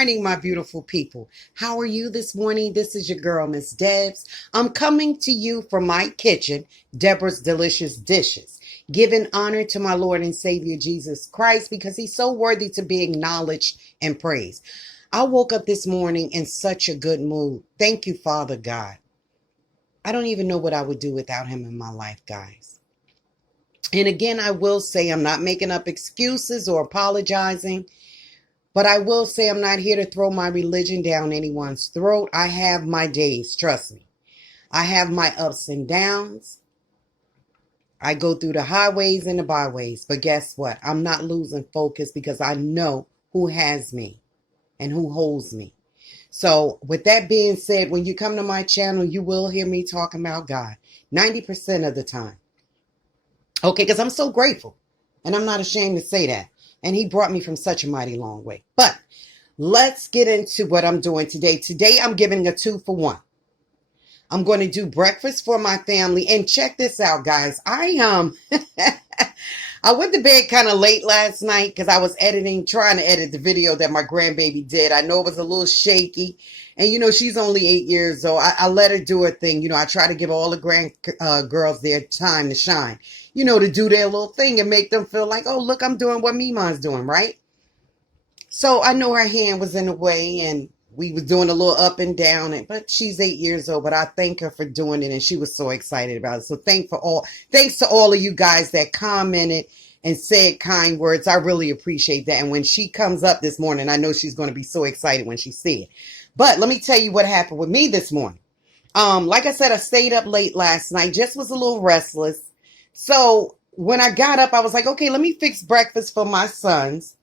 morning, my beautiful people. How are you this morning? This is your girl, Miss Debs. I'm coming to you from my kitchen, Deborah's Delicious Dishes, giving honor to my Lord and Savior, Jesus Christ, because he's so worthy to be acknowledged and praised. I woke up this morning in such a good mood. Thank you, Father God. I don't even know what I would do without him in my life, guys. And again, I will say I'm not making up excuses or apologizing, but I will say I'm not here to throw my religion down anyone's throat. I have my days, trust me. I have my ups and downs. I go through the highways and the byways, but guess what? I'm not losing focus because I know who has me and who holds me. So with that being said, when you come to my channel, you will hear me talking about God 90% of the time. Okay, because I'm so grateful, and I'm not ashamed to say that. And he brought me from such a mighty long way. But let's get into what I'm doing today. Today, I'm giving a 2-for-1. I'm going to do breakfast for my family. And check this out, guys. I went to bed kind of late last night because I was trying to edit the video that my grandbaby did. I know it was a little shaky. And, she's only 8 years old. I let her do her thing. I try to give all the girls their time to shine, to do their little thing and make them feel like, oh, look, I'm doing what Mima's doing, right? So I know her hand was in the way and we was doing a little up and down, but she's 8 years old, but I thank her for doing it. And she was so excited about it. So thanks to all of you guys that commented and said kind words. I really appreciate that. And when she comes up this morning, I know she's going to be so excited when she sees it. But let me tell you what happened with me this morning. Like I said, I stayed up late last night, just was a little restless. So when I got up, I was like, okay, let me fix breakfast for my sons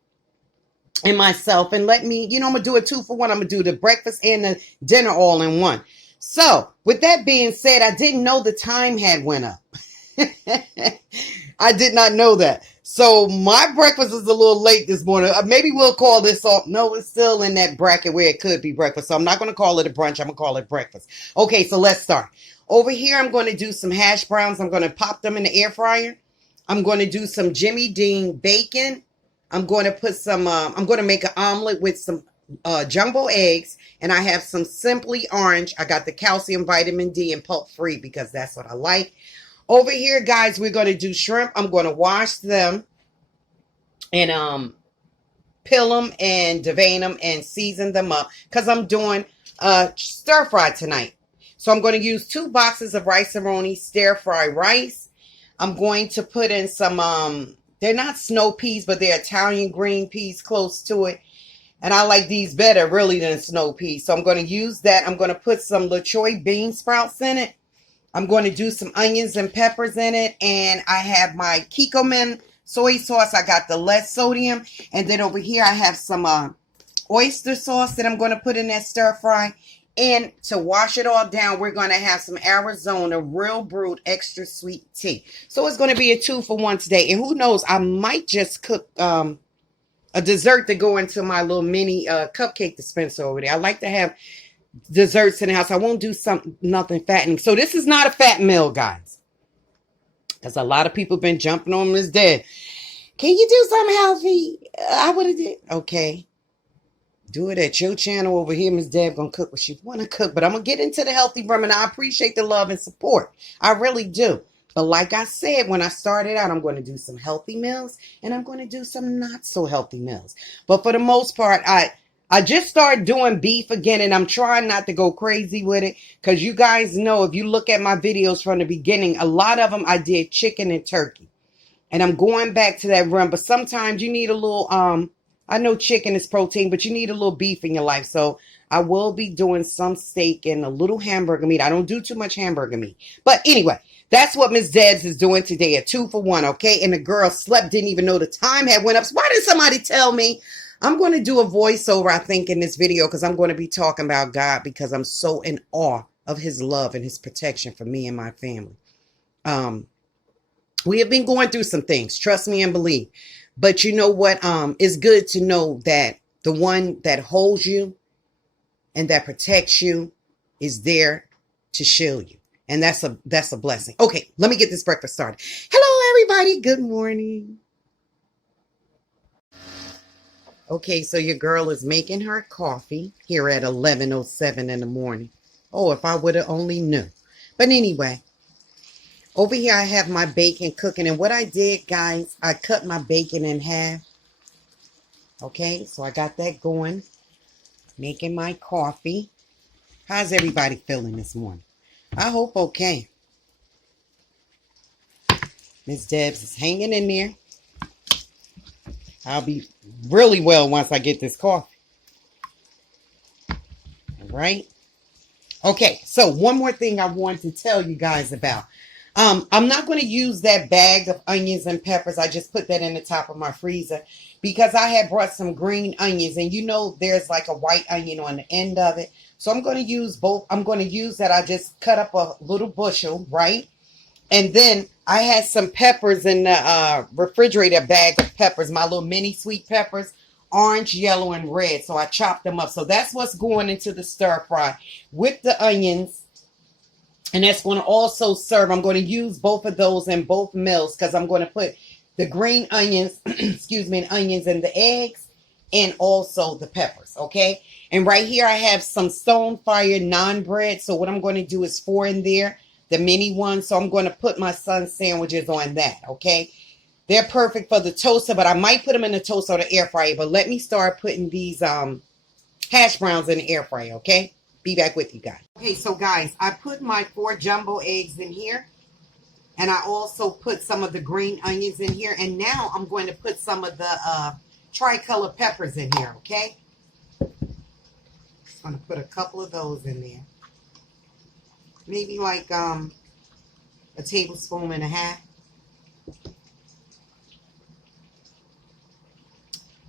and myself. And let me, I'm going to do a 2-for-1. I'm going to do the breakfast and the dinner all in one. So with that being said, I didn't know the time had went up. I did not know that. So my breakfast is a little late this morning. Maybe we'll call this off. No, it's still in that bracket where it could be breakfast. So I'm not going to call it a brunch. I'm going to call it breakfast. Okay, so let's start. Over here, I'm going to do some hash browns. I'm going to pop them in the air fryer. I'm going to do some Jimmy Dean bacon. I'm going to put some, I'm going to make an omelet with some jumbo eggs. And I have some Simply Orange. I got the calcium, vitamin D, and pulp free because that's what I like. Over here, guys, we're going to do shrimp. I'm going to wash them and peel them and devein them and season them up because I'm doing stir fry tonight. So I'm going to use 2 boxes of rice-a-roni stir fry rice. I'm going to put in some, they're not snow peas, but they're Italian green peas close to it. And I like these better really than snow peas. So I'm going to use that. I'm going to put some LaChoy bean sprouts in it. I'm going to do some onions and peppers in it. And I have my Kikkoman soy sauce. I got the less sodium. And then over here I have some oyster sauce that I'm going to put in that stir fry. And to wash it all down, we're going to have some Arizona Real Brewed Extra Sweet Tea. So it's going to be a 2-for-1 today. And who knows, I might just cook a dessert to go into my little mini cupcake dispenser over there. I like to have desserts in the house. I won't do nothing fattening. So this is not a fat meal, guys. Because a lot of people have been jumping on Miss Deb. Can you do something healthy? I would have did. Okay. Do it at your channel over here. Miss Deb gonna cook what she want to cook. But I'm going to get into the healthy room. And I appreciate the love and support. I really do. But like I said, when I started out, I'm going to do some healthy meals. And I'm going to do some not so healthy meals. But for the most part, I just started doing beef again, and I'm trying not to go crazy with it because you guys know if you look at my videos from the beginning, a lot of them I did chicken and turkey. And I'm going back to that run, but sometimes you need a little, I know chicken is protein, but you need a little beef in your life. So I will be doing some steak and a little hamburger meat. I don't do too much hamburger meat. But anyway, that's what Miss Debs is doing today, a 2-for-1, okay? And the girl slept, didn't even know the time had went up. So why didn't somebody tell me? I'm going to do a voiceover, I think, in this video because I'm going to be talking about God because I'm so in awe of his love and his protection for me and my family. We have been going through some things, trust me and believe. But you know what? It's good to know that the one that holds you and that protects you is there to shield you. And that's a blessing. Okay, let me get this breakfast started. Hello, everybody. Good morning. Okay, so your girl is making her coffee here at 11:07 in the morning. Oh, if I would have only knew. But anyway, over here I have my bacon cooking. And what I did, guys, I cut my bacon in half. Okay, so I got that going. Making my coffee. How's everybody feeling this morning? I hope okay. Miss Debs is hanging in there. I'll be really well once I get this coffee. All right. Okay, so one more thing I want to tell you guys about. I'm not going to use that bag of onions and peppers. I just put that in the top of my freezer because I had brought some green onions, and you know there's like a white onion on the end of it. So I'm going to use both. I'm going to use that. I just cut up a little bushel, right? And then I had some peppers in the refrigerator bag of peppers, my little mini sweet peppers, orange, yellow, and red. So I chopped them up. So that's what's going into the stir fry with the onions. And that's going to also serve. I'm going to use both of those in both meals because I'm going to put the green onions, excuse me, and onions in the eggs and also the peppers, okay? And right here I have some stone fire naan bread. So what I'm going to do is 4 in there, the mini one. So I'm going to put my son's sandwiches on that, okay? They're perfect for the toaster, but I might put them in the toaster or the air fryer. But let me start putting these hash browns in the air fryer, okay? Be back with you guys. Okay, so guys, I put my 4 jumbo eggs in here. And I also put some of the green onions in here. And now I'm going to put some of the tricolor peppers in here, okay? Just going to put a couple of those in there. Maybe like a tablespoon and a half.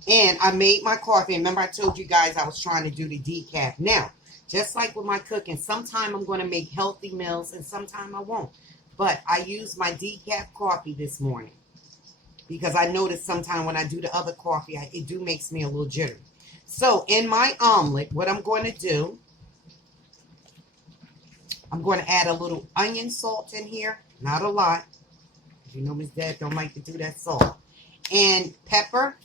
And I made my coffee. Remember I told you guys I was trying to do the decaf. Now, just like with my cooking, sometime I'm going to make healthy meals and sometime I won't. But I used my decaf coffee this morning because I noticed sometime when I do the other coffee, it do makes me a little jittery. So in my omelet, what I'm going to do, I'm going to add a little onion salt in here. Not a lot. You know Miss Deb don't like to do that salt. And pepper.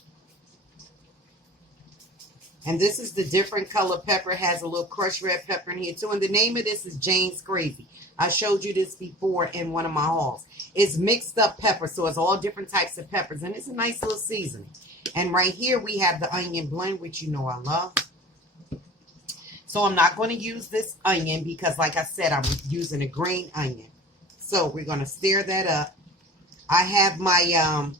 And this is the different color pepper. It has a little crushed red pepper in here too. And the name of this is Jane's Crazy. I showed you this before in one of my hauls. It's mixed up pepper, so it's all different types of peppers. And it's a nice little seasoning. And right here we have the onion blend, which you know I love. So I'm not going to use this onion because, like I said, I'm using a green onion. So we're going to stir that up. I have my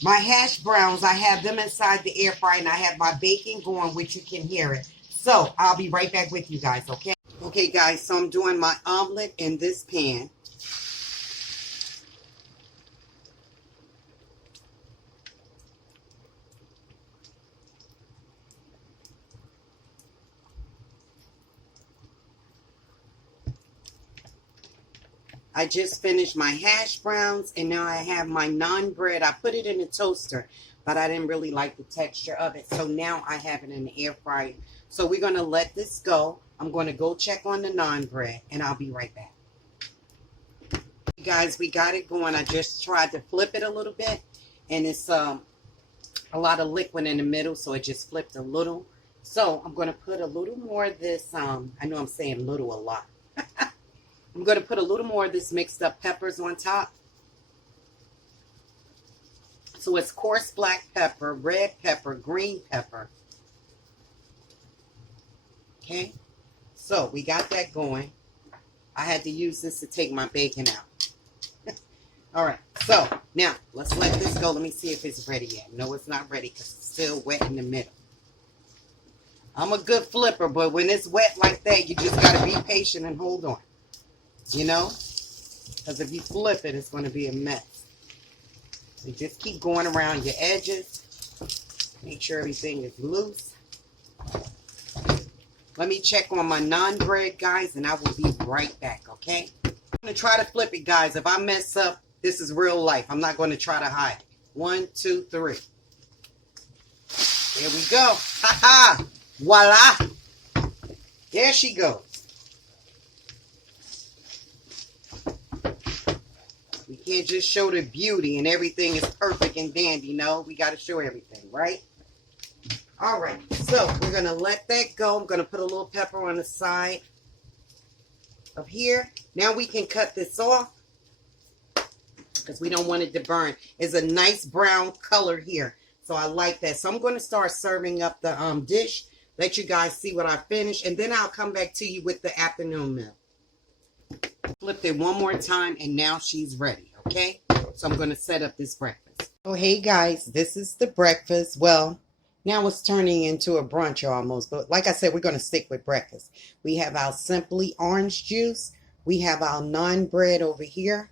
my hash browns. I have them inside the air fryer, and I have my bacon going, which you can hear it. So I'll be right back with you guys, okay? Okay, guys, so I'm doing my omelet in this pan. I just finished my hash browns, and now I have my naan bread. I put it in the toaster, but I didn't really like the texture of it. So now I have it in the air fryer. So we're going to let this go. I'm going to go check on the naan bread, and I'll be right back. You guys, we got it going. I just tried to flip it a little bit, and it's a lot of liquid in the middle, so it just flipped a little. So I'm going to put a little more of this. I know I'm saying little a lot. I'm going to put a little more of this mixed up peppers on top. So it's coarse black pepper, red pepper, green pepper. Okay. So we got that going. I had to use this to take my bacon out. All right. So now let's let this go. Let me see if it's ready yet. No, it's not ready because it's still wet in the middle. I'm a good flipper, but when it's wet like that, you just got to be patient and hold on. You know, because if you flip it, it's going to be a mess. So just keep going around your edges. Make sure everything is loose. Let me check on my naan bread, guys, and I will be right back, okay? I'm going to try to flip it, guys. If I mess up, this is real life. I'm not going to try to hide it. 1, 2, 3. There we go. Ha-ha! Voila! There she goes. We can't just show the beauty and everything is perfect and dandy. No, we got to show everything, right? All right, so we're going to let that go. I'm going to put a little pepper on the side of here. Now we can cut this off because we don't want it to burn. It's a nice brown color here, so I like that. So I'm going to start serving up the dish, let you guys see what I finished, and then I'll come back to you with the afternoon meal. Flipped it one more time, and now she's ready, okay? So I'm going to set up this breakfast. Oh, hey, guys, this is the breakfast. Well, now it's turning into a brunch almost, but like I said, we're going to stick with breakfast. We have our Simply orange juice. We have our naan bread over here.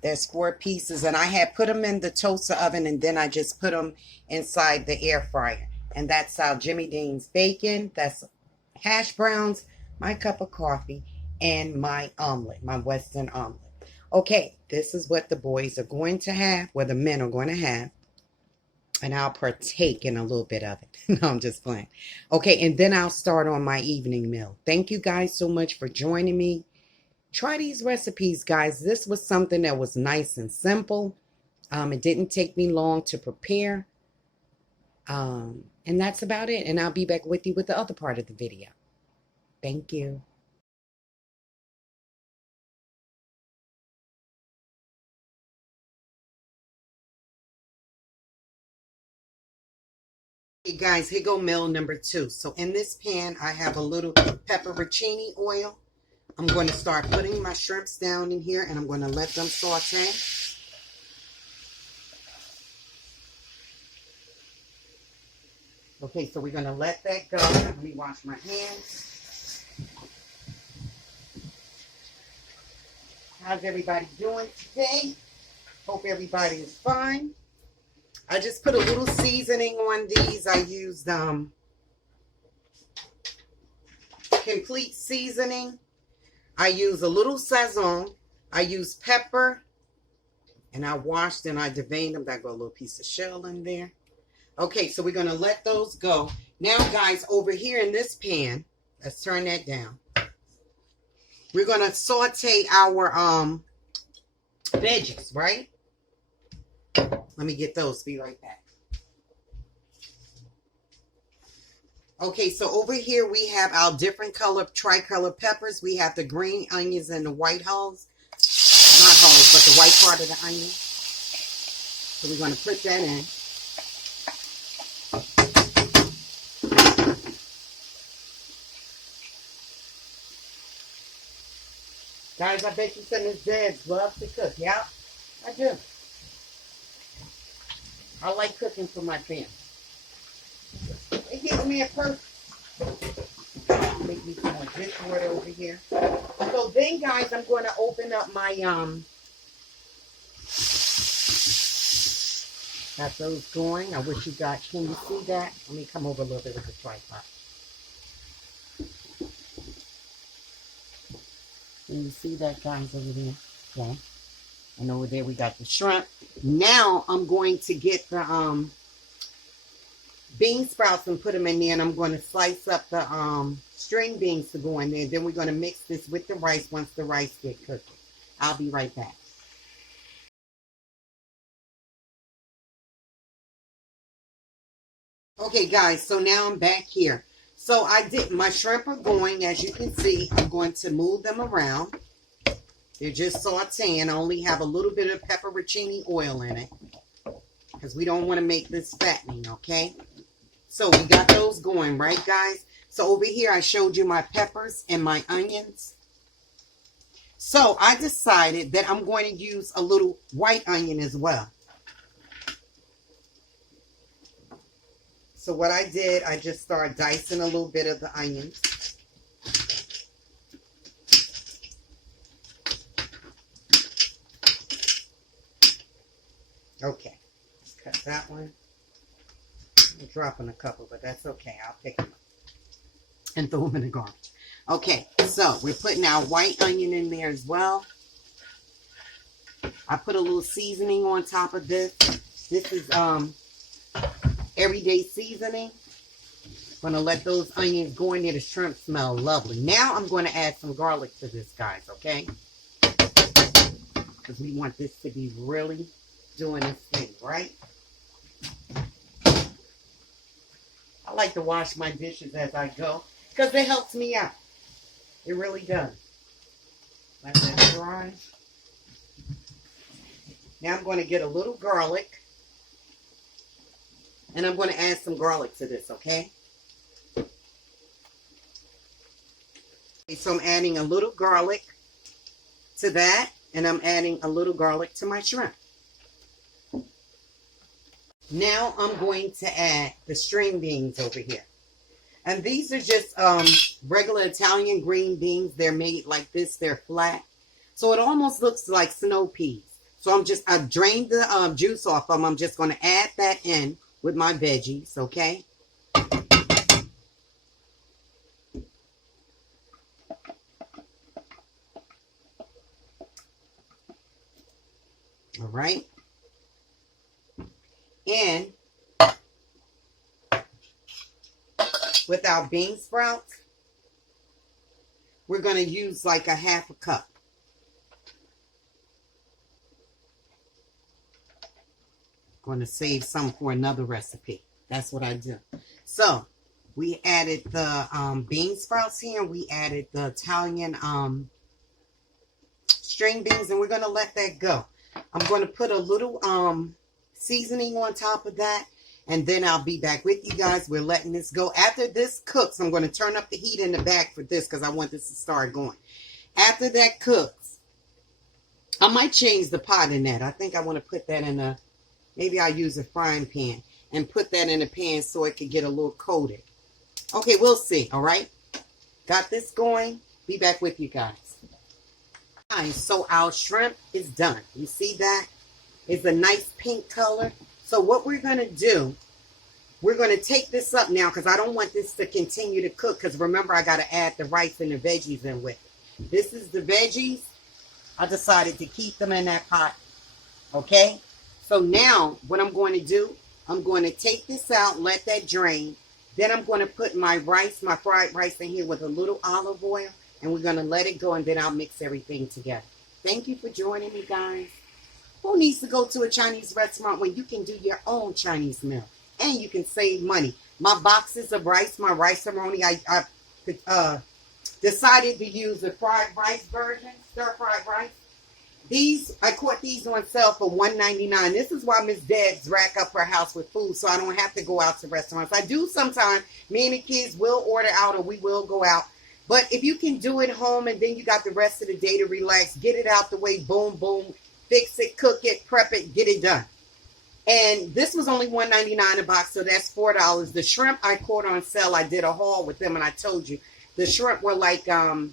There's 4 pieces, and I had put them in the toaster oven, and then I just put them inside the air fryer. And that's our Jimmy Dean's bacon. That's hash browns, my cup of coffee, and my omelet, my Western omelet. Okay, this is what the boys are going to have, what the men are going to have. And I'll partake in a little bit of it. No, I'm just playing. Okay, and then I'll start on my evening meal. Thank you guys so much for joining me. Try these recipes, guys. This was something that was nice and simple. It didn't take me long to prepare. And that's about it. And I'll be back with you with the other part of the video. Thank you. Hey guys, here go meal number 2. So in this pan, I have a little pepperoncini oil. I'm going to start putting my shrimps down in here, and I'm going to let them saute. Okay, so we're going to let that go. Let me wash my hands. How's everybody doing today? Hope everybody is fine. I just put a little seasoning on these. I used complete seasoning. I use a little sazon. I use pepper. And I washed and I deveined them. I got a little piece of shell in there. Okay, so we're going to let those go. Now, guys, over here in this pan, let's turn that down. We're going to saute our veggies, right? Let me get those. Be right back. Okay, so over here we have our different color tricolor peppers. We have the green onions and the white hulls. Not hulls, but the white part of the onion. So we're going to put that in. Guys, I bet you some of his dads love to cook. Yeah, I do. I like cooking for my family. It gives me a purpose. Make me some more dishwater over here. So then, guys, I'm going to open up my got those going. I wish you guys can you see that? Let me come over a little bit with the tripod. Can you see that, guys, over there? Okay. And over there we got the shrimp. Now I'm going to get the bean sprouts and put them in there, and I'm going to slice up the string beans to go in there. Then we're going to mix this with the rice once the rice gets cooked. I'll be right back. Okay, guys, so now I'm back here. So my shrimp are going, as you can see, I'm going to move them around. They're just sauteing. I only have a little bit of pepperoncini oil in it because we don't want to make this fattening, okay? So we got those going, right, guys? So over here, I showed you my peppers and my onions. So I decided that I'm going to use a little white onion as well. So what I did, I just started dicing a little bit of the onions. Okay, let's cut that one. I'm dropping a couple, but that's okay. I'll pick them up and throw them in the garbage. Okay, so we're putting our white onion in there as well. I put a little seasoning on top of this. This is everyday seasoning. I'm going to let those onions go in there. The shrimp smell lovely. Now I'm going to add some garlic to this, guys, okay? because we want this to be really doing its thing, right? I like to wash my dishes as I go because it helps me out. It really does. Let that dry. Now I'm going to get a little garlic. And I'm going to add some garlic to this, okay? Okay, so I'm adding a little garlic to that. And I'm adding a little garlic to my shrimp. Now I'm going to add the string beans over here. And these are just regular Italian green beans. They're made like this. They're flat. So it almost looks like snow peas. So I've drained the juice off them. I'm just going to add that in with my veggies, okay? All right. And with our bean sprouts, we're going to use like a half a cup. Going to save some for another recipe. That's what I do. So we added the bean sprouts here. We added the Italian string beans, and we're going to let that go. I'm going to put a little seasoning on top of that, and then I'll be back with you guys. We're letting this go. After this cooks, I'm going to turn up the heat in the back for this because I want this to start going. After that cooks, I might change the pot in that. I think I want to put that in a, maybe I'll use a frying pan and put that in a pan so it could get a little coated. Okay, we'll see, all right? Got this going. Be back with you guys. All right, so our shrimp is done. You see that? It's a nice pink color. So what we're going to do, we're going to take this up now because I don't want this to continue to cook because remember I got to add the rice and the veggies in with it. This is the veggies. I decided to keep them in that pot. Okay? So now what I'm going to do, I'm going to take this out, let that drain. Then I'm going to put my rice, my fried rice in here with a little olive oil. And we're going to let it go and then I'll mix everything together. Thank you for joining me, guys. Who needs to go to a Chinese restaurant when you can do your own Chinese meal? And you can save money. My boxes of rice, my rice-a-roni, I decided to use the fried rice version, stir-fried rice. These, I caught these on sale for $1.99. This is why Miss Debs rack up her house with food so I don't have to go out to restaurants. I do sometimes. Me and the kids will order out or we will go out. But if you can do it home and then you got the rest of the day to relax, get it out the way, boom, boom, fix it, cook it, prep it, get it done. And this was only $1.99 a box, so that's $4. The shrimp I caught on sale. I did a haul with them and I told you. The shrimp were like, I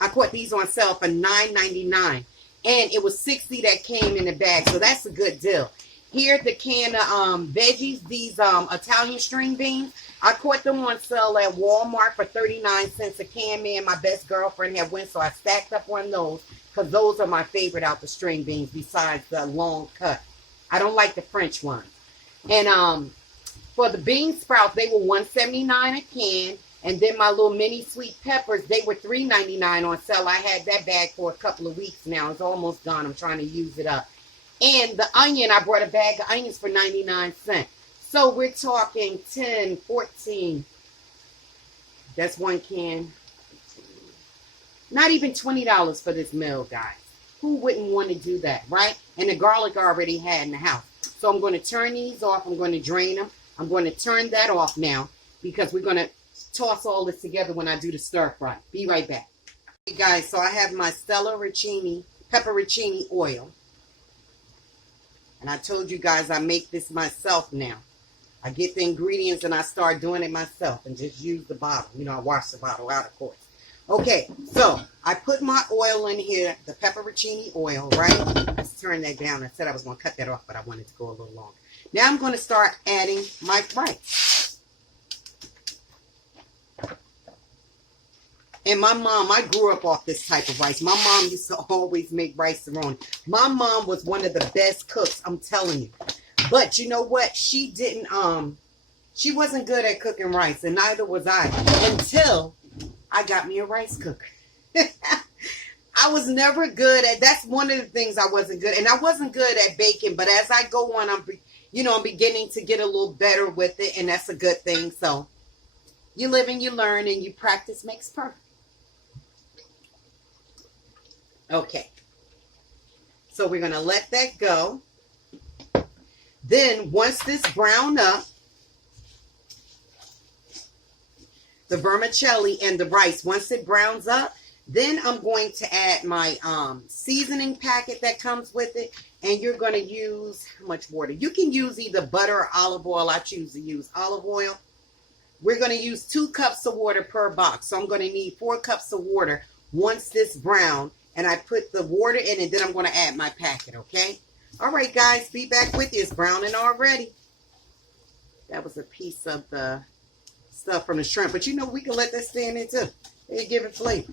caught these on sale for $9.99. And it was $60 that came in the bag, so that's a good deal. Here, the can of veggies, these Italian string beans. I caught them on sale at Walmart for 39 cents a can. Me and my best girlfriend had went, so I stacked up on those because those are my favorite out the string beans besides the long cut. I don't like the French ones. And for the bean sprouts, they were $1.79 a can. And then my little mini sweet peppers, they were $3.99 on sale. I had that bag for a couple of weeks now. It's almost gone. I'm trying to use it up. And the onion, I brought a bag of onions for 99 cents. So we're talking 10, 14. That's one can. Not even $20 for this meal, guys. Who wouldn't want to do that, right? And the garlic I already had in the house. So I'm going to turn these off. I'm going to drain them. I'm going to turn that off now because we're going to toss all this together when I do the stir fry. Be right back. Hey guys, so I have my pepperoncini oil. And I told you guys I make this myself now. I get the ingredients and I start doing it myself and just use the bottle. You know, I wash the bottle out, of course. Okay, so I put my oil in here, the pepperoncini oil, right? Let's turn that down. I said I was going to cut that off, but I wanted to go a little longer. Now I'm going to start adding my rice. And my mom, I grew up off this type of rice. My mom used to always make rice-a-roni. My mom was one of the best cooks, I'm telling you. But you know what? She wasn't good at cooking rice, and neither was I, until I got me a rice cooker. I was never good at, that's one of the things I wasn't good, and I wasn't good at baking, but as I go on, I'm beginning to get a little better with it, and that's a good thing. So you live and you learn, and you practice makes perfect. Okay. So we're going to let that go. Then once this brown up, the vermicelli and the rice, once it browns up, then I'm going to add my seasoning packet that comes with it. And you're going to use, how much water? You can use either butter or olive oil. I choose to use olive oil. We're going to use 2 cups of water per box. So I'm going to need 4 cups of water once this brown. And I put the water in it, then I'm going to add my packet, okay? All right, guys, be back with you. It's browning already. That was a piece of the stuff from the shrimp. But, we can let that stand in, too. It'll give it flavor.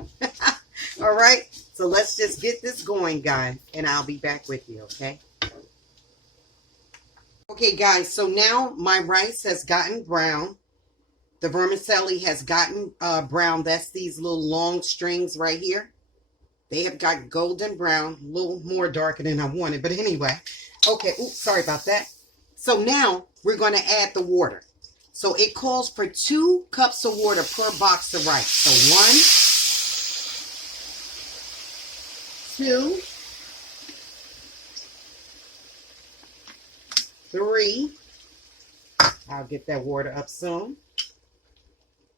All right? So let's just get this going, guys, and I'll be back with you, okay? Okay, guys, so now my rice has gotten brown. The vermicelli has gotten brown. That's these little long strings right here. They have got golden brown, a little more darker than I wanted. But anyway, okay, oops, sorry about that. So now we're going to add the water. So it calls for 2 cups of water per box of rice. So 1, 2, 3. I'll get that water up soon.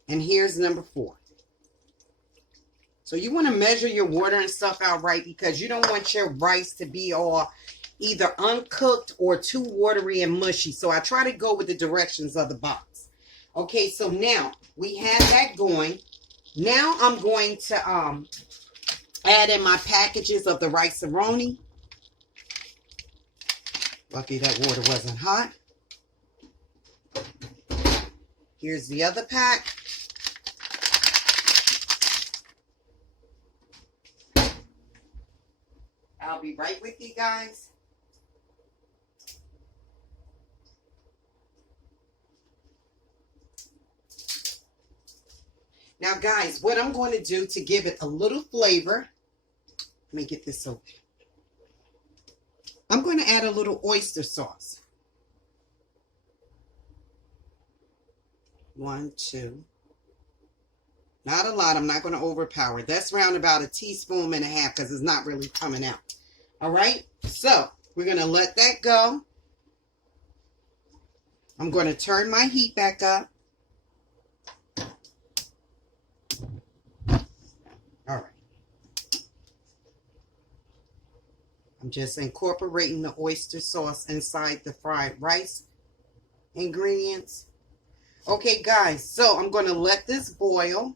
And here's number 4. So you want to measure your water and stuff out right, because you don't want your rice to be all either uncooked or too watery and mushy. So I try to go with the directions of the box. Okay, so now we have that going. Now I'm going to add in my packages of the rice-a-roni. Lucky that water wasn't hot. Here's the other pack. I'll be right with you guys. Now, guys, what I'm going to do to give it a little flavor, let me get this open. I'm going to add a little oyster sauce. 1, 2. Not a lot. I'm not going to overpower it. That's around about a teaspoon and a half because it's not really coming out. All right. So we're going to let that go. I'm going to turn my heat back up. All right. I'm just incorporating the oyster sauce inside the fried rice ingredients. Okay, guys. So I'm going to let this boil.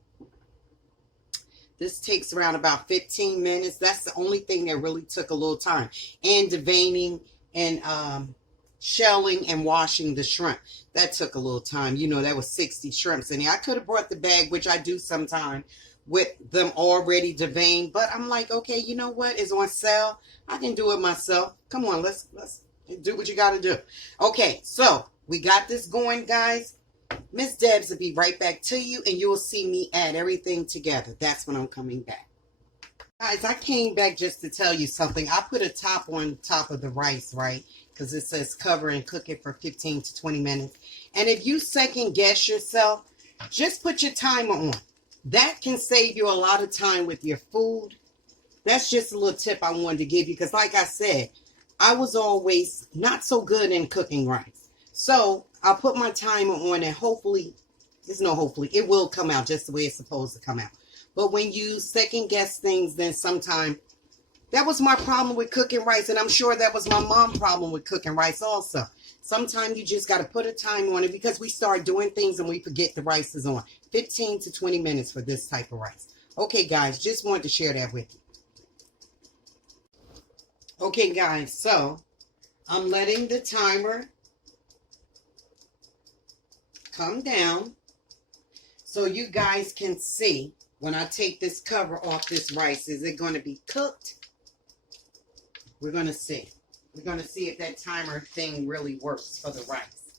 This takes around about 15 minutes. That's the only thing that really took a little time. And deveining and shelling and washing the shrimp. That took a little time. That was 60 shrimps in here. I could have brought the bag, which I do sometime, with them already deveined. But I'm like, okay, you know what? It's on sale. I can do it myself. Come on, let's do what you got to do. Okay, so we got this going, guys. Miss Debs will be right back to you, and you will see me add everything together. That's when I'm coming back. Guys, I came back just to tell you something. I put a top on top of the rice, right? Because it says cover and cook it for 15 to 20 minutes. And if you second guess yourself, just put your timer on. That can save you a lot of time with your food. That's just a little tip I wanted to give you, because like I said, I was always not so good in cooking rice. So I'll put my timer on, and hopefully, it will come out just the way it's supposed to come out. But when you second guess things, then sometimes, that was my problem with cooking rice. And I'm sure that was my mom's problem with cooking rice also. Sometimes you just got to put a time on it, because we start doing things and we forget the rice is on. 15 to 20 minutes for this type of rice. Okay, guys, just wanted to share that with you. Okay, guys, so I'm letting the timer come down so you guys can see when I take this cover off this rice. Is it going to be cooked? We're going to see. We're going to see if that timer thing really works for the rice.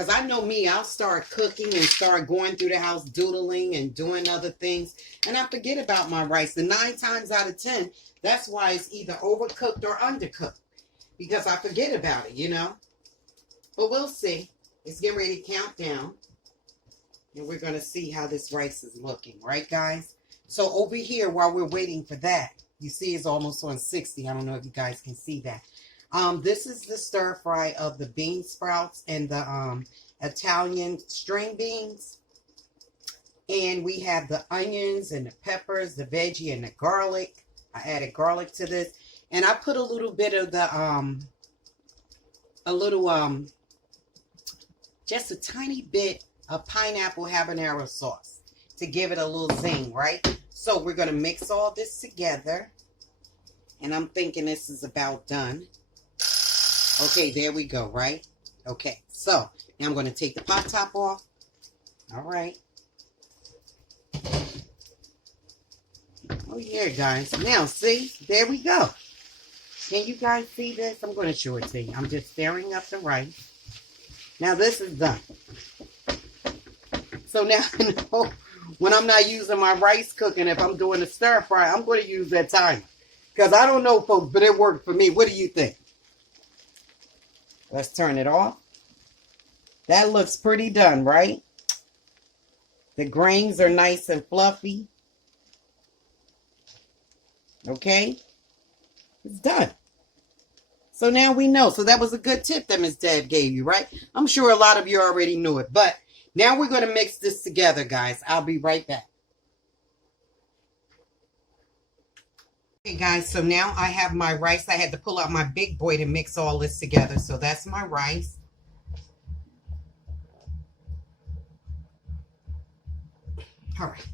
Because I know me, I'll start cooking and start going through the house, doodling and doing other things. And I forget about my rice. And 9 times out of 10, that's why it's either overcooked or undercooked. Because I forget about it, you know. But we'll see. It's getting ready to count down. And we're going to see how this rice is looking. Right, guys? So over here, while we're waiting for that, you see it's almost on 60. I don't know if you guys can see that. This is the stir fry of the bean sprouts and the Italian string beans. And we have the onions and the peppers, the veggie and the garlic. I added garlic to this. And I put a little bit of the, just a tiny bit of pineapple habanero sauce to give it a little zing, right? So we're going to mix all this together. And I'm thinking this is about done. Okay, there we go, right? Okay, so now I'm going to take the pot top off. All right. Oh, yeah, guys. Now, see? There we go. Can you guys see this? I'm going to show it to you. I'm just stirring up the rice. Now, this is done. So now, when I'm not using my rice cooking, if I'm doing a stir fry, I'm going to use that timer. Because I don't know, folks, but it worked for me. What do you think? Let's turn it off. That looks pretty done, right? The grains are nice and fluffy. Okay? It's done. So now we know. So that was a good tip that Miss Deb gave you, right? I'm sure a lot of you already knew it. But now we're going to mix this together, guys. I'll be right back. Okay, guys, so now I have my rice. I had to pull out my big boy to mix all this together. So that's my rice. All right.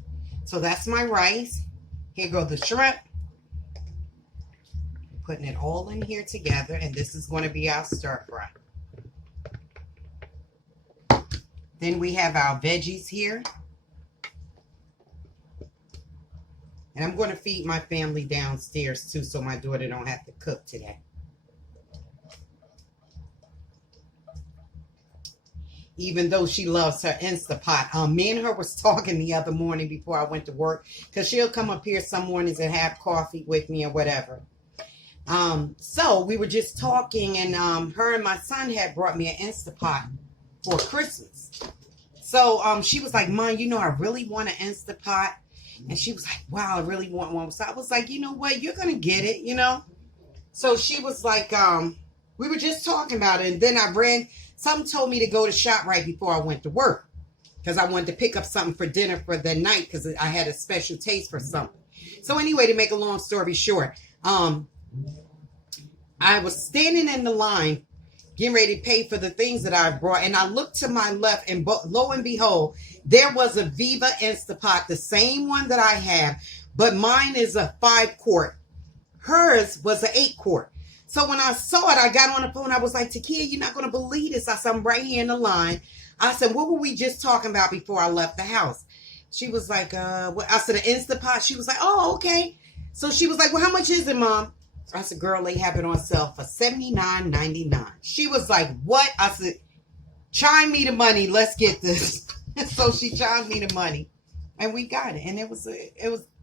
So that's my rice. Here go the shrimp. Putting it all in here together. And this is going to be our stir fry. Then we have our veggies here. And I'm going to feed my family downstairs too, so my daughter don't have to cook today. Even though she loves her Instapot. Me and her was talking the other morning before I went to work, because she'll come up here some mornings and have coffee with me or whatever. So we were just talking, and her and my son had brought me an Instapot for Christmas. So she was like, Mom, you know, I really want an Instapot. And she was like, wow, I really want one. So I was like, you know what? You're going to get it, you know. So she was like, we were just talking about it. And then something told me to go to shop right before I went to work. Because I wanted to pick up something for dinner for the night. Because I had a special taste for something. So anyway, to make a long story short, I was standing in the line, getting ready to pay for the things that I brought. And I looked to my left, and lo and behold, there was a Viva Instapot, the same one that I have, but mine is a 5-quart. Hers was an 8-quart. So when I saw it, I got on the phone. I was like, Takia, you're not going to believe this. I said, I'm right here in the line. I said, what were we just talking about before I left the house? She was like, what? I said, an Instapot. She was like, oh, okay. So she was like, well, how much is it, Mom? I said, girl, they have it on sale for $79.99. She was like, what? I said, chime me the money. Let's get this. So she chimed me the money, and we got it. And it was,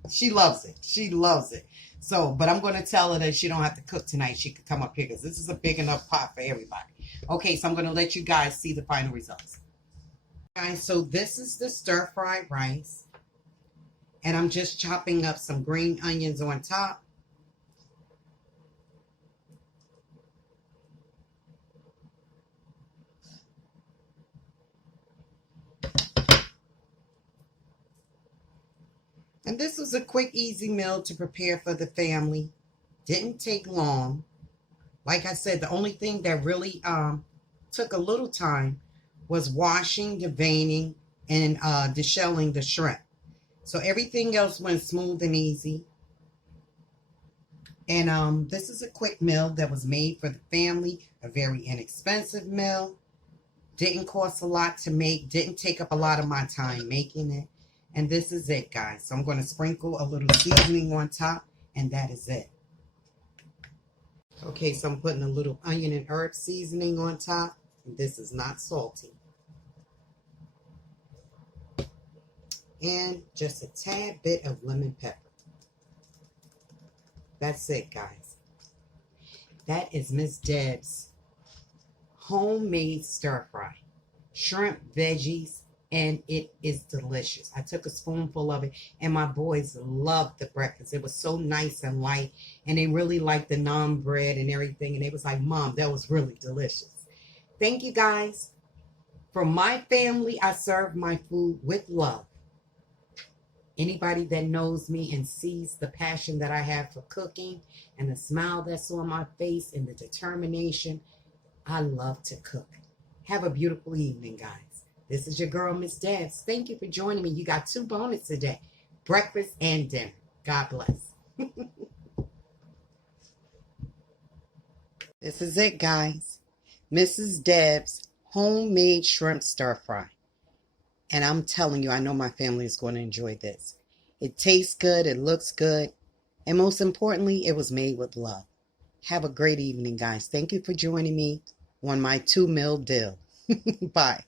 she loves it. She loves it. So, but I'm going to tell her that she don't have to cook tonight. She could come up here because this is a big enough pot for everybody. Okay, so I'm going to let you guys see the final results. Guys, so this is the stir-fried rice. And I'm just chopping up some green onions on top. And this was a quick, easy meal to prepare for the family. Didn't take long. Like I said, the only thing that really took a little time was washing, deveining, and deshelling the shrimp. So everything else went smooth and easy. And this is a quick meal that was made for the family. A very inexpensive meal. Didn't cost a lot to make. Didn't take up a lot of my time making it. And this is it, guys. So I'm going to sprinkle a little seasoning on top, and that is it. Okay, so I'm putting a little onion and herb seasoning on top. And this is not salty. and just a tad bit of lemon pepper. That's it, guys. That is Miss Deb's homemade stir fry. Shrimp, veggies, and it is delicious. I took a spoonful of it, and my boys loved the breakfast. It was so nice and light, and they really liked the naan bread and everything, and they was like, Mom, that was really delicious. Thank you, guys. From my family, I serve my food with love. Anybody that knows me and sees the passion that I have for cooking and the smile that's on my face and the determination, I love to cook. Have a beautiful evening, guys. This is your girl, Miss Debs. Thank you for joining me. You got 2 bonuses today, breakfast and dinner. God bless. This is it, guys. Mrs. Deb's homemade shrimp stir fry. And I'm telling you, I know my family is going to enjoy this. It tastes good, it looks good, and most importantly, it was made with love. Have a great evening, guys. Thank you for joining me on my 2-meal deal. Bye.